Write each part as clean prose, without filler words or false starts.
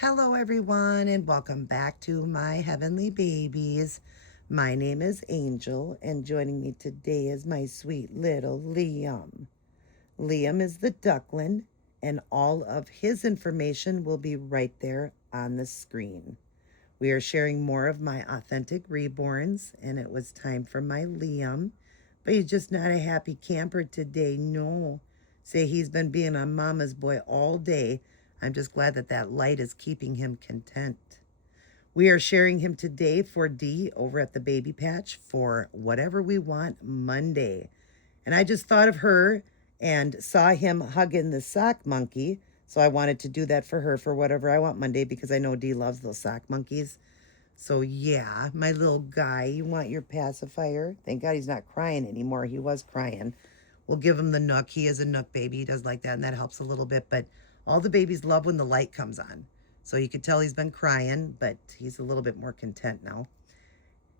Hello, everyone, and welcome back to my heavenly babies. My name is Angel, and joining me today is my sweet little Liam. Liam is the duckling, and all of his information will be right there on the screen. We are sharing more of my authentic reborns, and it was time for my Liam. But he's just not a happy camper today. No. Say he's been being a mama's boy all day. I'm just glad that that light is keeping him content. We are sharing him today for D over at the Baby Patch for Whatever We Want Monday. And I just thought of her and saw him hugging the sock monkey. So I wanted to do that for her for Whatever I Want Monday because I know D loves those sock monkeys. So yeah, my little guy, you want your pacifier? Thank God he's not crying anymore. He was crying. We'll give him the nook. He is a nook baby. He does like that, and that helps a little bit. But all the babies love when the light comes on. So you could tell he's been crying, but he's a little bit more content now.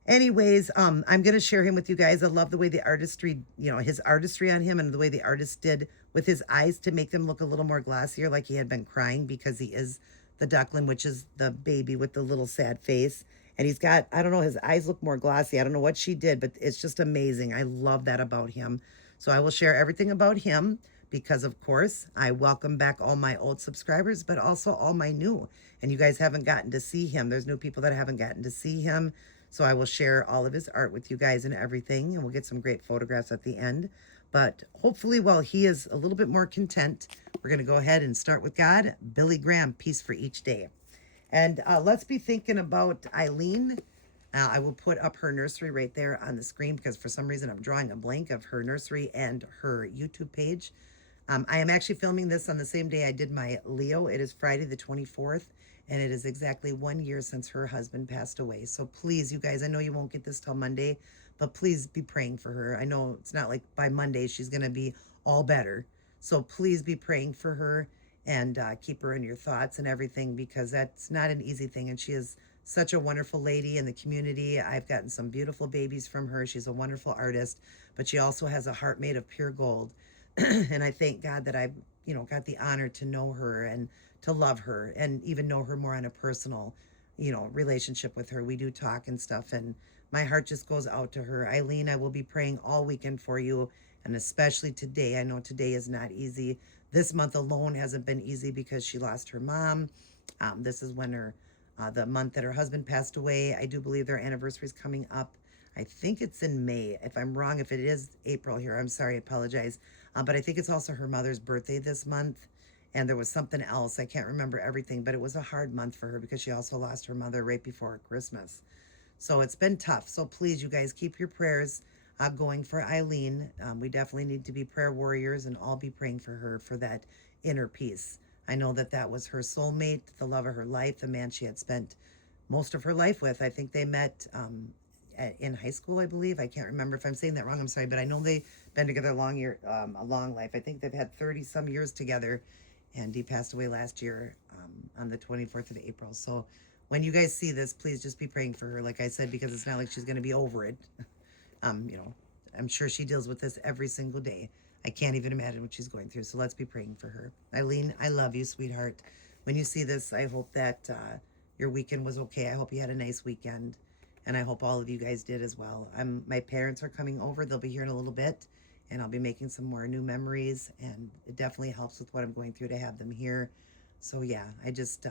Anyways, I'm gonna share him with you guys. I love the way the artistry, his artistry on him and the way the artist did with his eyes to make them look a little more glassier, like he had been crying because he is the duckling, which is the baby with the little sad face. And he's got, I don't know, his eyes look more glossy. I don't know what she did, but it's just amazing. I love that about him. So I will share everything about him because, of course, I welcome back all my old subscribers, but also all my new. And you guys haven't gotten to see him. There's new people that haven't gotten to see him. So I will share all of his art with you guys and everything, and we'll get some great photographs at the end. But hopefully, while he is a little bit more content, we're going to go ahead and start with God. Billy Graham, Peace for Each Day. And let's be thinking about Eileen. I will put up her nursery right there on the screen because for some reason I'm drawing a blank of her nursery and her YouTube page. I am actually filming this on the same day I did my Leo. It is Friday the 24th, and it is exactly 1 year since her husband passed away. So please, you guys, I know you won't get this till Monday, but please be praying for her. I know it's not like by Monday she's going to be all better. So please be praying for her and keep her in your thoughts and everything because that's not an easy thing. And she is such a wonderful lady in the community. I've gotten some beautiful babies from her. She's a wonderful artist, but she also has a heart made of pure gold. And I thank God that I've, got the honor to know her and to love her and even know her more on a personal, relationship with her. We do talk and stuff, and my heart just goes out to her. Eileen, I will be praying all weekend for you, and especially today. I know today is not easy. This month alone hasn't been easy because she lost her mom. This is when the month that her husband passed away. I do believe their anniversary is coming up. I think it's in May. If I'm wrong, if it is April here, I'm sorry, I apologize. But I think it's also her mother's birthday this month. And there was something else. I can't remember everything, but it was a hard month for her because she also lost her mother right before Christmas. So it's been tough. So please, you guys, keep your prayers going for Eileen. We definitely need to be prayer warriors and all be praying for her for that inner peace. I know that that was her soulmate, the love of her life, the man she had spent most of her life with. I think they met in high school, I believe. I can't remember if I'm saying that wrong. I'm sorry, but I know they've been together a long life. I think they've had 30 some years together, and he passed away last year on the 24th of April. So when you guys see this, please just be praying for her, like I said, because it's not like she's going to be over it. You know, I'm sure she deals with this every single day. I can't even imagine what she's going through. So let's be praying for her. Eileen, I love you, sweetheart. When you see this, I hope that your weekend was okay. I hope you had a nice weekend. And I hope all of you guys did as well. My parents are coming over. They'll be here in a little bit. And I'll be making some more new memories. And it definitely helps with what I'm going through to have them here. So yeah, I just,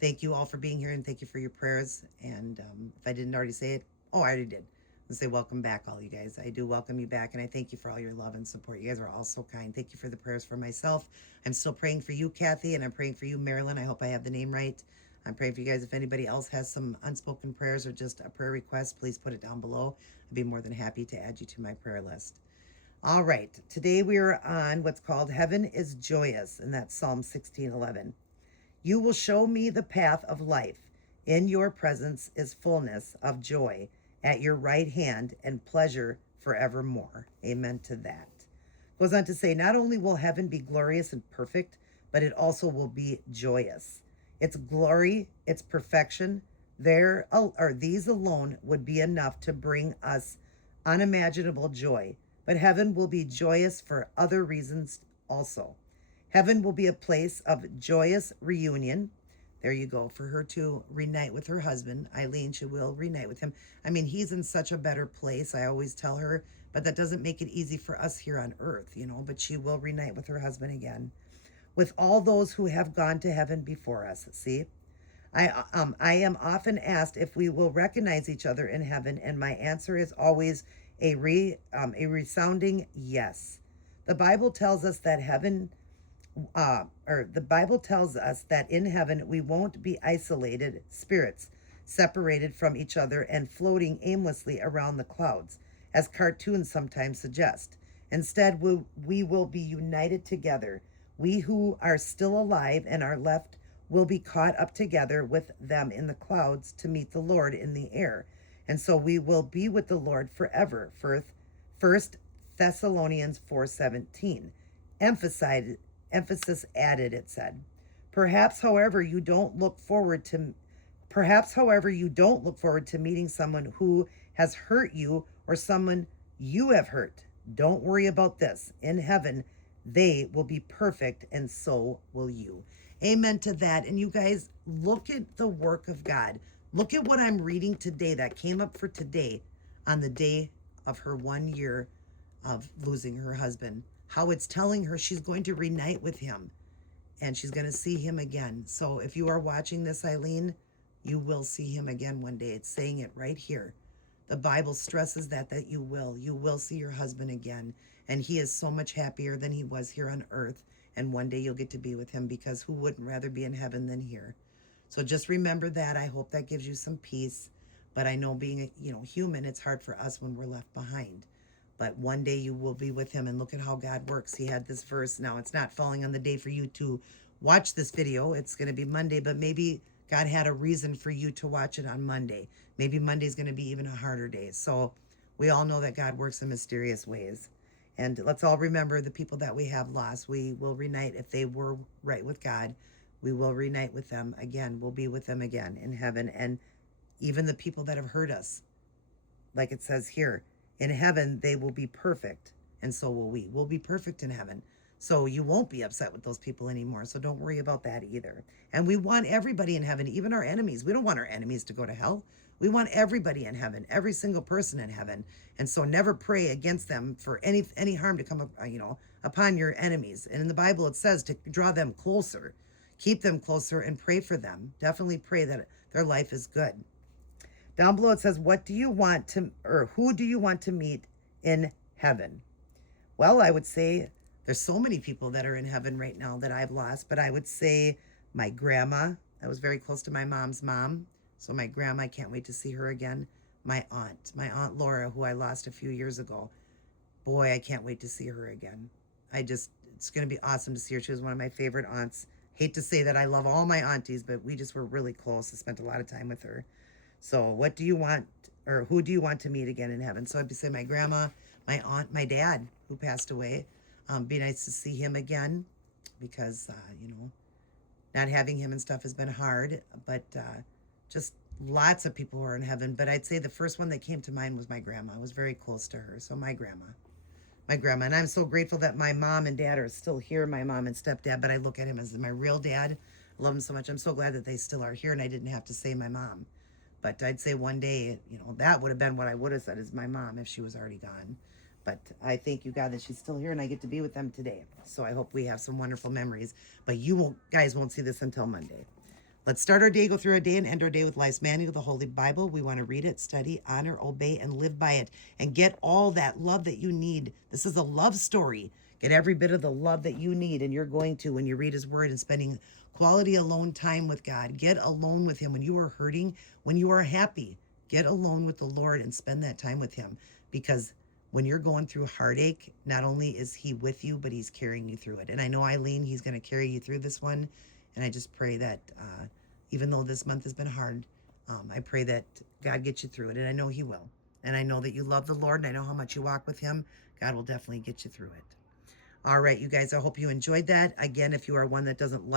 thank you all for being here. And thank you for your prayers. And if I didn't already say it, I already did. And say welcome back, all you guys. I do welcome you back, and I thank you for all your love and support. You guys are all so kind. Thank you for the prayers for myself. I'm still praying for you, Kathy, and I'm praying for you, Marilyn. I hope I have the name right. I'm praying for you guys. If anybody else has some unspoken prayers or just a prayer request, please put it down below. I'd be more than happy to add you to my prayer list. All right, today we are on what's called Heaven is Joyous, and that's Psalm 16:11. You will show me the path of life. In your presence is fullness of joy. At your right hand and pleasure forevermore. Amen to that. Goes on to say, not only will heaven be glorious and perfect, but it also will be joyous. Its glory, its perfection, these alone would be enough to bring us unimaginable joy. But heaven will be joyous for other reasons also. Heaven will be a place of joyous reunion. There you go, for her to reunite with her husband. Eileen, she will reunite with him. I mean, he's in such a better place, I always tell her, but that doesn't make it easy for us here on earth, but she will reunite with her husband again. With all those who have gone to heaven before us. See? I am often asked if we will recognize each other in heaven, and my answer is always a resounding yes. The Bible tells us that the Bible tells us that in heaven we won't be isolated spirits, separated from each other and floating aimlessly around the clouds, as cartoons sometimes suggest. Instead, we will be united together. We who are still alive and are left will be caught up together with them in the clouds to meet the Lord in the air. And so we will be with the Lord forever. First Thessalonians 4:17. Emphasis added, it said. Perhaps, however, you don't look forward to meeting someone who has hurt you or someone you have hurt. Don't worry about this. In heaven, they will be perfect, and so will you. Amen to that. And you guys, look at the work of God. Look at what I'm reading today that came up for today on the day of her 1 year of losing her husband. How it's telling her she's going to reunite with him and she's going to see him again. So if you are watching this, Eileen, you will see him again one day. It's saying it right here. The Bible stresses that you will see your husband again. And he is so much happier than he was here on earth. And one day you'll get to be with him, because who wouldn't rather be in heaven than here? So just remember that. I hope that gives you some peace. But I know being human, it's hard for us when we're left behind. But one day you will be with him, and look at how God works. He had this verse. Now, it's not falling on the day for you to watch this video. It's going to be Monday, but maybe God had a reason for you to watch it on Monday. Maybe Monday's going to be even a harder day. So we all know that God works in mysterious ways. And let's all remember the people that we have lost. We will reunite if they were right with God. We will reunite with them again. We'll be with them again in heaven. And even the people that have hurt us, like it says here, in heaven, they will be perfect, and so will we. We'll be perfect in heaven. So you won't be upset with those people anymore. So don't worry about that either. And we want everybody in heaven, even our enemies. We don't want our enemies to go to hell. We want everybody in heaven, every single person in heaven. And so never pray against them for any harm to come upon your enemies. And in the Bible, it says to draw them closer, keep them closer, and pray for them. Definitely pray that their life is good. Down below it says, who do you want to meet in heaven? Well, I would say there's so many people that are in heaven right now that I've lost, but I would say my grandma. I was very close to my mom's mom. So my grandma, I can't wait to see her again. My aunt Laura, who I lost a few years ago. Boy, I can't wait to see her again. It's going to be awesome to see her. She was one of my favorite aunts. Hate to say that I love all my aunties, but we just were really close. I spent a lot of time with her. So what do you want, or who do you want to meet again in heaven? So I'd say my grandma, my aunt, my dad, who passed away. Be nice to see him again, because, not having him and stuff has been hard, but just lots of people who are in heaven. But I'd say the first one that came to mind was my grandma. I was very close to her. So my grandma. And I'm so grateful that my mom and dad are still here, my mom and stepdad, but I look at him as my real dad. I love him so much. I'm so glad that they still are here and I didn't have to say my mom. But I'd say one day, that would have been what I would have said is my mom if she was already gone. But I thank you, God, that she's still here and I get to be with them today. So I hope we have some wonderful memories. But you guys won't see this until Monday. Let's start our day, go through our day, and end our day with Life's Manual, the Holy Bible. We want to read it, study, honor, obey, and live by it. And get all that love that you need. This is a love story. Get every bit of the love that you need, and you're going to when you read his word and spending quality alone time with God. Get alone with him when you are hurting, when you are happy. Get alone with the Lord and spend that time with him. Because when you're going through heartache, not only is he with you, but he's carrying you through it. And I know, Eileen, he's going to carry you through this one. And I just pray that even though this month has been hard, I pray that God gets you through it. And I know he will. And I know that you love the Lord, and I know how much you walk with him. God will definitely get you through it. All right, you guys, I hope you enjoyed that. Again, if you are one that doesn't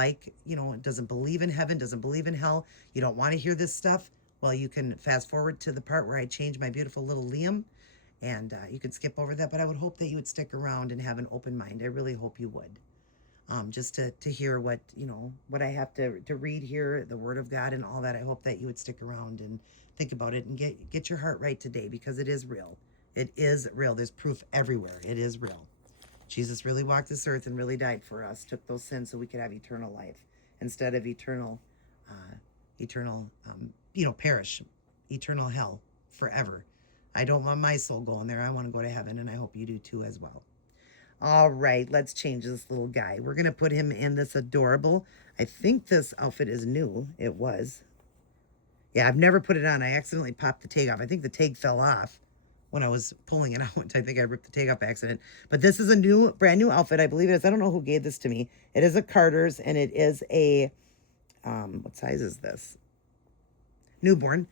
doesn't believe in heaven, doesn't believe in hell, you don't want to hear this stuff, well, you can fast forward to the part where I change my beautiful little Liam, and you can skip over that, but I would hope that you would stick around and have an open mind. I really hope you would. just to hear what, what I have to read here, the Word of God and all that. I hope that you would stick around and think about it and get your heart right today, because it is real. It is real. There's proof everywhere. It is real. Jesus really walked this earth and really died for us, took those sins so we could have eternal life instead of perish, eternal hell forever. I don't want my soul going there. I want to go to heaven, and I hope you do too as well. All right, let's change this little guy. We're going to put him in this adorable, I think this outfit is new. It was. Yeah, I've never put it on. I accidentally popped the tag off. I think the tag fell off when I was pulling it out. I think I ripped the tag off by accident. But this is a brand new outfit. I believe it is. I don't know who gave this to me. It is a Carter's, and it is a, what size is this? Newborn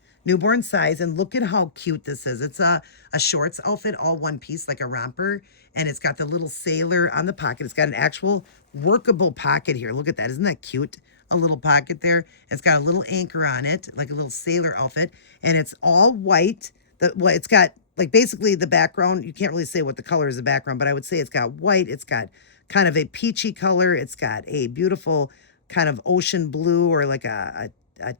size. And look at how cute this is. It's a shorts outfit, all one piece, like a romper, and it's got the little sailor on the pocket. It's got an actual workable pocket here. Look at that. Isn't that cute? A little pocket there. It's got a little anchor on it, like a little sailor outfit, and it's all white. It's got, like, basically the background, you can't really say what the color is, the background, but I would say it's got white. It's got kind of a peachy color. It's got a beautiful kind of ocean blue, or like a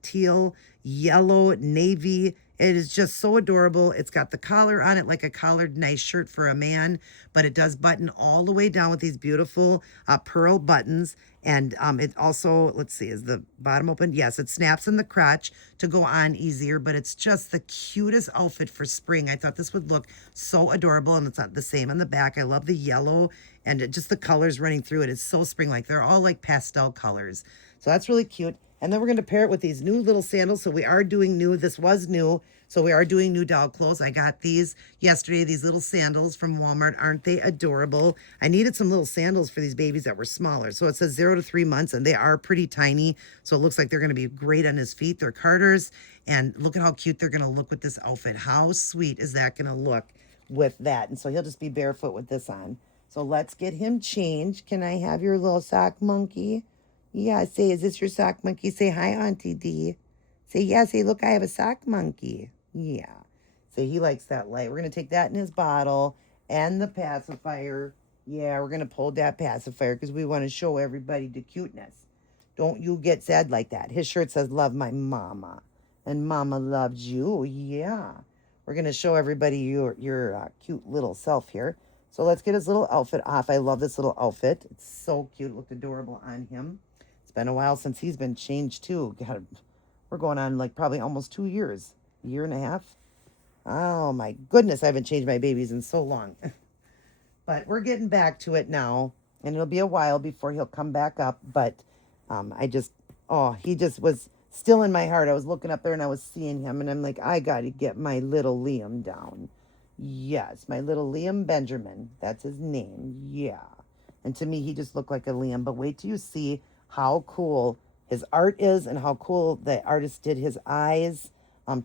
teal, yellow, navy. It is just so adorable. It's got the collar on it, like a collared nice shirt for a man, but it does button all the way down with these beautiful pearl buttons. And it also, let's see, is the bottom open? Yes, it snaps in the crotch to go on easier, but it's just the cutest outfit for spring. I thought this would look so adorable, and it's not the same on the back. I love the yellow and just the colors running through it. It's so spring-like. They're all like pastel colors. So that's really cute. And then we're going to pair it with these new little sandals. So we are doing new. This was new. So we are doing new doll clothes. I got these yesterday, these little sandals from Walmart. Aren't they adorable? I needed some little sandals for these babies that were smaller. So it says 0 to 3 months, and they are pretty tiny. So it looks like they're going to be great on his feet. They're Carter's. And look at how cute they're going to look with this outfit. How sweet is that going to look with that? And so he'll just be barefoot with this on. So let's get him changed. Can I have your little sock monkey? Yeah, say, is this your sock monkey? Say, hi, Auntie D. Say, yeah, say, look, I have a sock monkey. Yeah. Say, he likes that light. We're going to take that in his bottle and the pacifier. Yeah, we're going to pull that pacifier because we want to show everybody the cuteness. Don't you get sad like that. His shirt says, love my mama. And mama loves you. Yeah. We're going to show everybody your cute little self here. So let's get his little outfit off. I love this little outfit. It's so cute. It looked adorable on him. It's been a while since he's been changed too. God, we're going on like probably almost 2 years, a year and a half. Oh my goodness, I haven't changed my babies in so long. But we're getting back to it now, and it'll be a while before he'll come back up. But he just was still in my heart. I was looking up there and I was seeing him, and I'm like, I got to get my little Liam down. Yes, my little Liam Benjamin. That's his name. Yeah. And to me, he just looked like a Liam. But wait till you see how cool his art is and how cool the artist did his eyes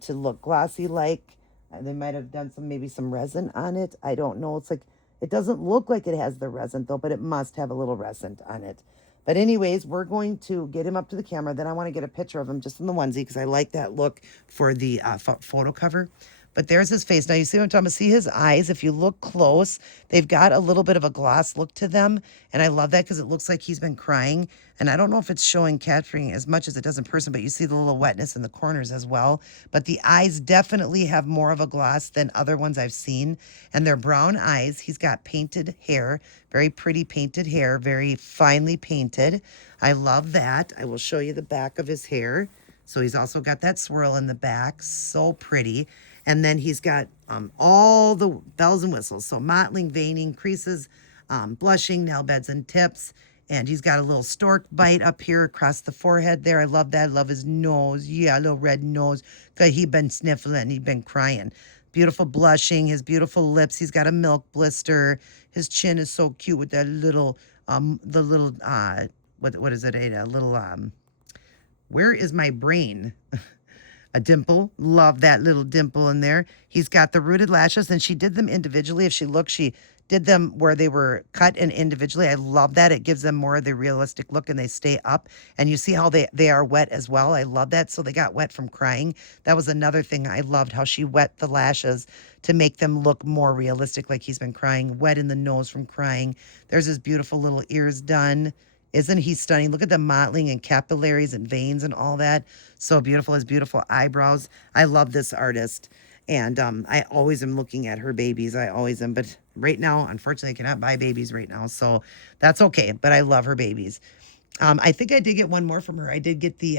to look glossy like. They might have done maybe some resin on it. I don't know. It's like, it doesn't look like it has the resin though, but it must have a little resin on it. But anyways, we're going to get him up to the camera. Then I want to get a picture of him just in the onesie because I like that look for the photo cover. But there's his face. Now, you see what I'm talking about? See his eyes? If you look close, they've got a little bit of a gloss look to them. And I love that because it looks like he's been crying. And I don't know if it's showing capturing as much as it does in person, but you see the little wetness in the corners as well. But the eyes definitely have more of a gloss than other ones I've seen. And they're brown eyes. He's got painted hair, very pretty painted hair, very finely painted. I love that. I will show you the back of his hair. So he's also got that swirl in the back. So pretty. And then he's got all the bells and whistles. So mottling, veining, creases, blushing, nail beds, and tips. And he's got a little stork bite up here across the forehead there. I love that. I love his nose. Yeah, a little red nose. Because he's been sniffling. He's been crying. Beautiful blushing. His beautiful lips. He's got a milk blister. His chin is so cute with that little, what is it? A little, where is my brain? A dimple. Love that little dimple in there. He's got the rooted lashes, and she did them individually. If she looks, she did them where they were cut and individually. I love that. It gives them more of the realistic look, and they stay up. And you see how they are wet as well. I love that. So they got wet from crying. That was another thing I loved, how she wet the lashes to make them look more realistic, like he's been crying. Wet in the nose from crying. There's his beautiful little ears done. Isn't he stunning? Look at the mottling and capillaries and veins and all that. So beautiful. His beautiful eyebrows. I love this artist. And I always am looking at her babies. I always am. But right now, unfortunately, I cannot buy babies right now. So that's okay. But I love her babies. I think I did get one more from her. I did get the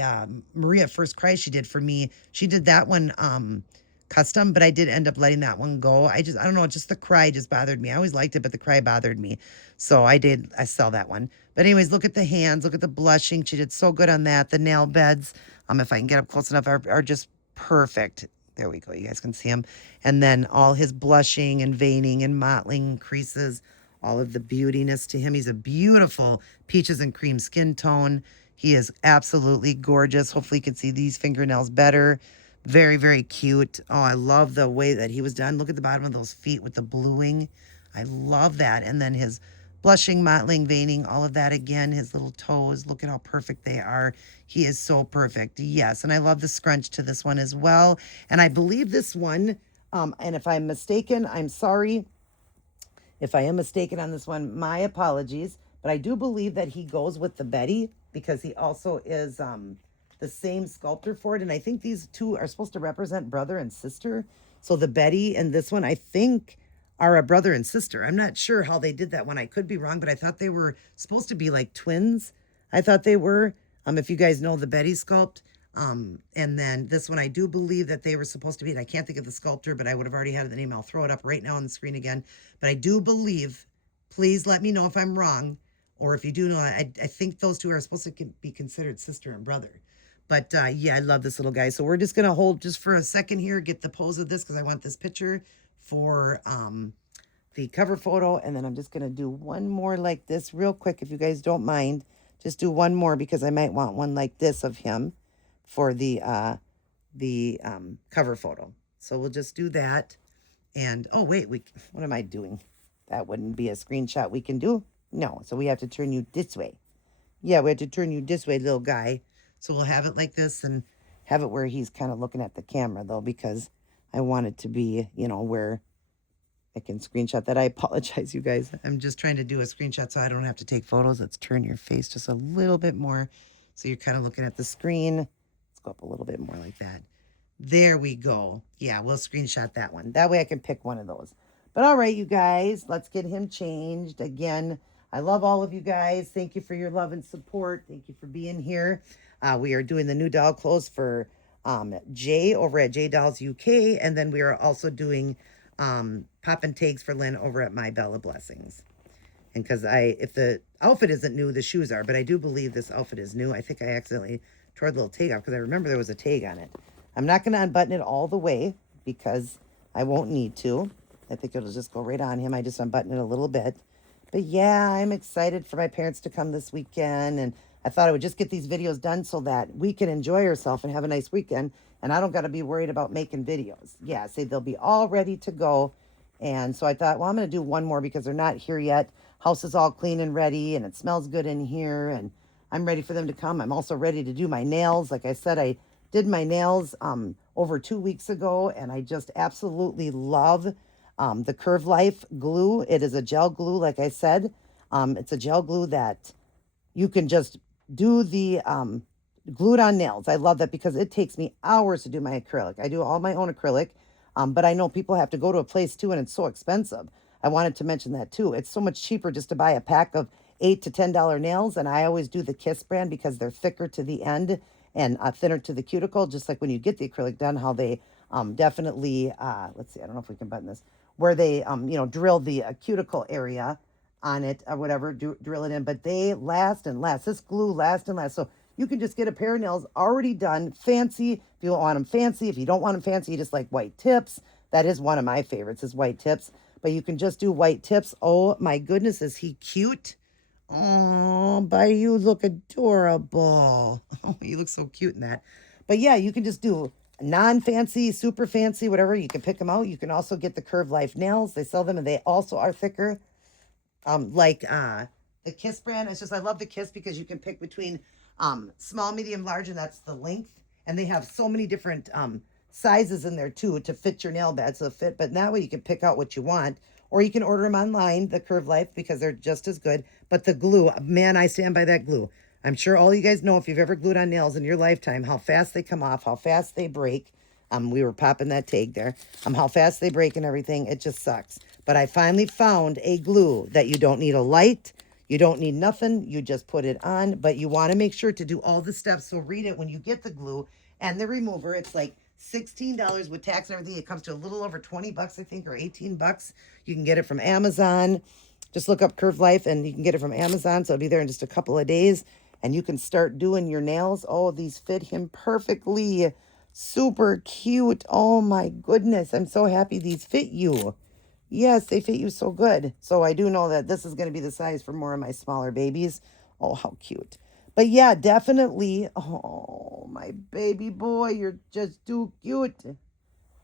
Maria First Cry she did for me. She did that one custom, but I did end up letting that one go. I don't know, just the cry just bothered me. I always liked it, but the cry bothered me. So I sell that one. But anyways, look at the hands, look at the blushing. She did so good on that. The nail beds, if I can get up close enough, are just perfect. There we go. You guys can see them. And then all his blushing and veining and mottling creases, all of the beautiness to him. He's a beautiful peaches and cream skin tone. He is absolutely gorgeous. Hopefully you can see these fingernails better. Very, very cute. Oh, I love the way that he was done. Look at the bottom of those feet with the bluing. I love that. And then his blushing, mottling, veining, all of that again. His little toes. Look at how perfect they are. He is so perfect. Yes. And I love the scrunch to this one as well. And I believe this one, and if I'm mistaken, I'm sorry. If I am mistaken on this one, my apologies. But I do believe that he goes with the Betty because he also is the same sculptor for it. And I think these two are supposed to represent brother and sister. So the Betty and this one, I think, are a brother and sister. I'm not sure how they did that one. I could be wrong, but I thought they were supposed to be like twins. I thought they were. If you guys know the Betty sculpt. And then this one, I do believe that they were supposed to be, and I can't think of the sculptor, but I would have already had the name. I'll throw it up right now on the screen again. But I do believe, please let me know if I'm wrong, or if you do know, I think those two are supposed to be considered sister and brother. But yeah, I love this little guy. So we're just going to hold just for a second here, get the pose of this because I want this picture for the cover photo. And then I'm just going to do one more like this real quick, if you guys don't mind. Just do one more because I might want one like this of him for the cover photo. So we'll just do that. And, oh, wait, what am I doing? That wouldn't be a screenshot we can do. No, so we have to turn you this way. Yeah, we have to turn you this way, little guy. So we'll have it like this and have it where he's kind of looking at the camera, though, because I want it to be, where I can screenshot that. I apologize, you guys. I'm just trying to do a screenshot so I don't have to take photos. Let's turn your face just a little bit more so you're kind of looking at the screen. Let's go up a little bit more like that. There we go. Yeah, we'll screenshot that one. That way I can pick one of those. But all right, you guys, let's get him changed. Again, I love all of you guys. Thank you for your love and support. Thank you for being here. We are doing the new doll clothes for Jay over at J Dolls UK. And then we are also doing pop and tags for Lynn over at My Bella Blessings. And because if the outfit isn't new, the shoes are. But I do believe this outfit is new. I think I accidentally tore the little tag off because I remember there was a tag on it. I'm not going to unbutton it all the way because I won't need to. I think it'll just go right on him. I just unbutton it a little bit. But yeah, I'm excited for my parents to come this weekend. And I thought I would just get these videos done so that we can enjoy ourselves and have a nice weekend. And I don't got to be worried about making videos. Yeah, see, they'll be all ready to go. And so I thought, well, I'm going to do one more because they're not here yet. House is all clean and ready and it smells good in here. And I'm ready for them to come. I'm also ready to do my nails. Like I said, I did my nails over 2 weeks ago, and I just absolutely love the Curve Life glue. It is a gel glue, like I said. It's a gel glue that you can just do the glue it on nails. I love that because it takes me hours to do my acrylic. I do all my own acrylic, but I know people have to go to a place too, and it's so expensive. I wanted to mention that too. It's so much cheaper just to buy a pack of $8 to $10 nails, and I always do the Kiss brand because they're thicker to the end and thinner to the cuticle, just like when you get the acrylic done, how they definitely, let's see, I don't know if we can button this, where they, drill the cuticle area on it or whatever, drill it in, but they last and last. This glue lasts and lasts. So you can just get a pair of nails already done, fancy. If you don't want them fancy, if you don't want them fancy, you just like white tips. That is one of my favorites, is white tips. But you can just do white tips. Oh my goodness, is he cute? Oh, but you look adorable. Oh, you look so cute in that. But yeah, you can just do non-fancy, super fancy, whatever. You can pick them out. You can also get the Curve Life nails. They sell them and they also are thicker. Like the Kiss brand. It's just, I love the Kiss because you can pick between small, medium, large, and that's the length. And they have so many different sizes in there too to fit your nail bed. So fit, but that way you can pick out what you want. or you can order them online, the Curve Life, because they're just as good. But the glue, man, I stand by that glue. I'm sure all you guys know, if you've ever glued on nails in your lifetime, how fast they come off, how fast they break. We were popping that tag there. How fast they break and everything. It just sucks. But I finally found a glue that you don't need a light. You don't need nothing. You just put it on, but you want to make sure to do all the steps. So read it when you get the glue and the remover. It's like $16 with tax and everything. It comes to a little over 20 bucks, I think, or 18 bucks. You can get it from Amazon. Just look up Curve Life and you can get it from Amazon. So it'll be there in just a couple of days and you can start doing your nails. Oh, these fit him perfectly. Super cute. Oh my goodness. I'm so happy these fit you. Yes, they fit you so good. So I do know that this is going to be the size for more of my smaller babies. Oh, how cute. But yeah, definitely. Oh, my baby boy, you're just too cute.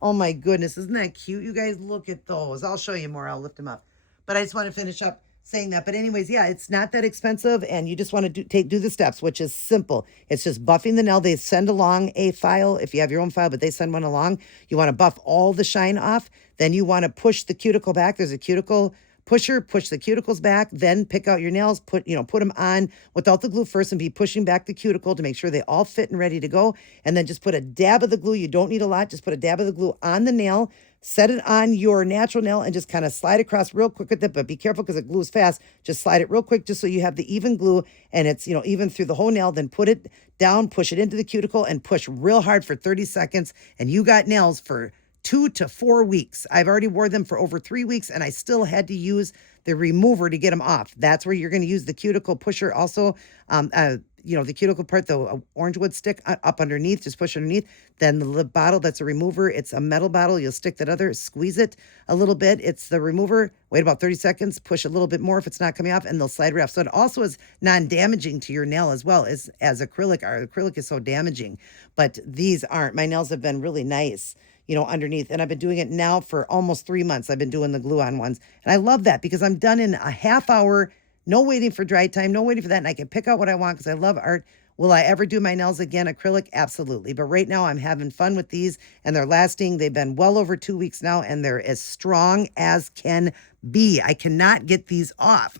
Oh my goodness, isn't that cute? You guys, look at those. I'll show you more. I'll lift them up. But I just want to finish up saying that. But anyways, yeah, it's not that expensive, and you just want to do the steps, which is simple. It's just buffing the nail. They send along a file if you have your own file, but they send one along. You want to buff all the shine off. Then you want to push the cuticle back. There's a cuticle pusher, push the cuticles back, then pick out your nails, put them on without the glue first and be pushing back the cuticle to make sure they all fit and ready to go. And then just put a dab of the glue. You don't need a lot. Just put a dab of the glue on the nail, set it on your natural nail and just kind of slide across real quick with it, but be careful because it glues fast. Just slide it real quick just so you have the even glue and it's, even through the whole nail. Then put it down, push it into the cuticle and push real hard for 30 seconds. And you got nails for 2 to 4 weeks. I've already wore them for over 3 weeks and I still had to use the remover to get them off. That's where you're going to use the cuticle pusher. Also, the cuticle part, the orange wood stick up underneath, just push underneath. Then the bottle, that's a remover. It's a metal bottle. You'll stick that other, squeeze it a little bit. It's the remover. Wait about 30 seconds, push a little bit more if it's not coming off, and they'll slide right off. So it also is non-damaging to your nail as well as acrylic. Our acrylic is so damaging, but these aren't. My nails have been really nice, underneath. And I've been doing it now for almost 3 months. I've been doing the glue on ones. And I love that because I'm done in a half hour. No waiting for dry time, no waiting for that. And I can pick out what I want because I love art. Will I ever do my nails again? Acrylic? Absolutely. But right now I'm having fun with these and they're lasting. They've been well over 2 weeks now and they're as strong as can be. I cannot get these off.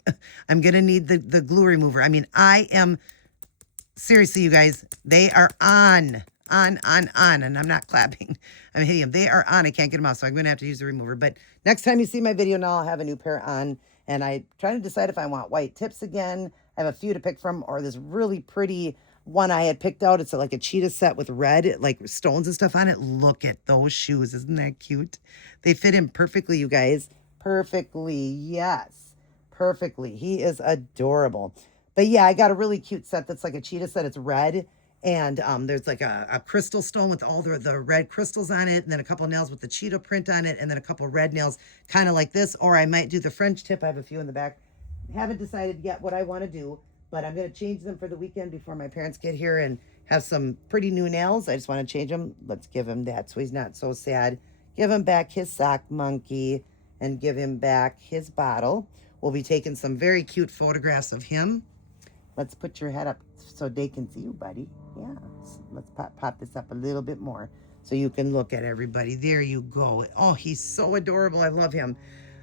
I'm going to need the glue remover. I mean, I am, seriously, you guys, they are on. And I'm not clapping. I'm hitting them. They are on. I can't get them off, so I'm going to have to use the remover. But next time you see my video now, I'll have a new pair on. And I'm trying to decide if I want white tips again. I have a few to pick from, or this really pretty one I had picked out. It's like a cheetah set with red, like stones and stuff on it. Look at those shoes. Isn't that cute? They fit him perfectly, you guys. Perfectly. Yes. Perfectly. He is adorable. But yeah, I got a really cute set that's like a cheetah set. It's red. And there's like a crystal stone with all the red crystals on it, and then a couple nails with the cheetah print on it, and then a couple red nails kind of like this. Or I might do the French tip. I have a few in the back. Haven't decided yet what I want to do, but I'm going to change them for the weekend before my parents get here and have some pretty new nails. I just want to change them. Let's give him that so he's not so sad. Give him back his sock monkey and give him back his bottle. We'll be taking some very cute photographs of him. Let's put your head up so they can see you, buddy. Yeah, let's pop this up a little bit more so you can look at everybody. There you go. Oh, he's so adorable. I love him.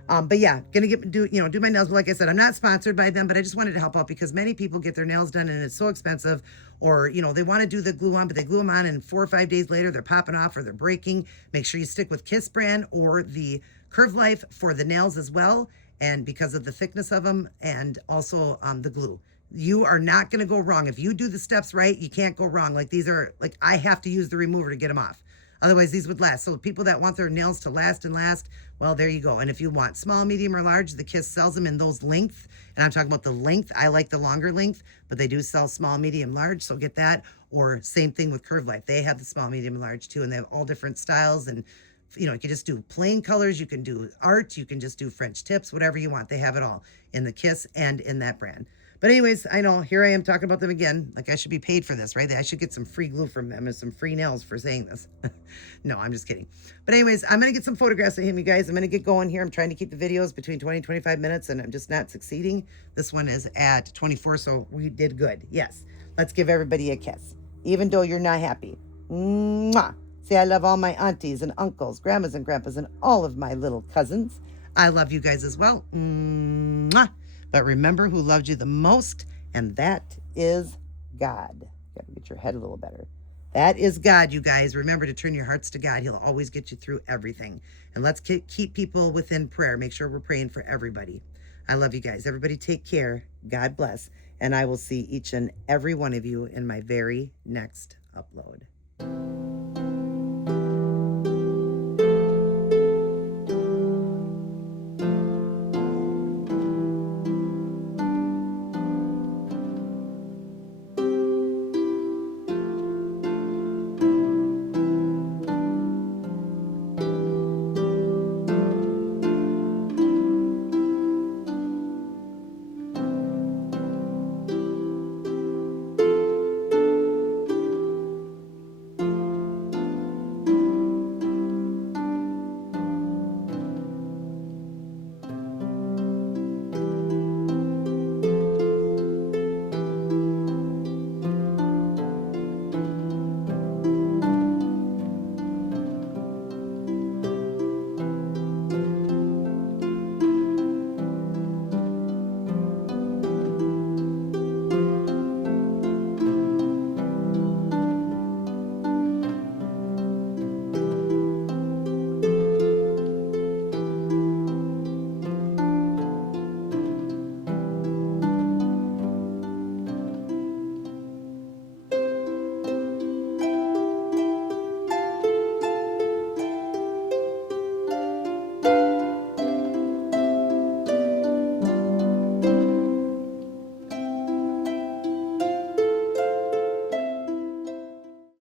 But yeah, gonna do my nails. But like I said, I'm not sponsored by them, but I just wanted to help out because many people get their nails done and it's so expensive, or they want to do the glue on, but they glue them on and 4 or 5 days later they're popping off or they're breaking. Make sure you stick with Kiss brand or the Curve Life for the nails as well, and because of the thickness of them, and also the glue. You are not going to go wrong. If you do the steps right, you can't go wrong. Like these are, like I have to use the remover to get them off. Otherwise, these would last. So people that want their nails to last and last, well, there you go. And if you want small, medium, or large, the Kiss sells them in those length. And I'm talking about the length. I like the longer length, but they do sell small, medium, large. So get that. Or same thing with Curve Life. They have the small, medium, and large too. And they have all different styles. And you can just do plain colors. You can do art. You can just do French tips, whatever you want. They have it all in the Kiss and in that brand. But anyways, I know, here I am talking about them again. Like I should be paid for this, right? I should get some free glue from them and some free nails for saying this. No, I'm just kidding. But anyways, I'm going to get some photographs of him, you guys. I'm going to get going here. I'm trying to keep the videos between 20 and 25 minutes, and I'm just not succeeding. This one is at 24, so we did good. Yes. Let's give everybody a kiss, even though you're not happy. Mwah. See, I love all my aunties and uncles, grandmas and grandpas, and all of my little cousins. I love you guys as well. Mwah. But remember who loved you the most, and that is God. Got to get your head a little better. That is God, you guys. Remember to turn your hearts to God. He'll always get you through everything. And let's keep people within prayer. Make sure we're praying for everybody. I love you guys. Everybody take care. God bless. And I will see each and every one of you in my very next upload.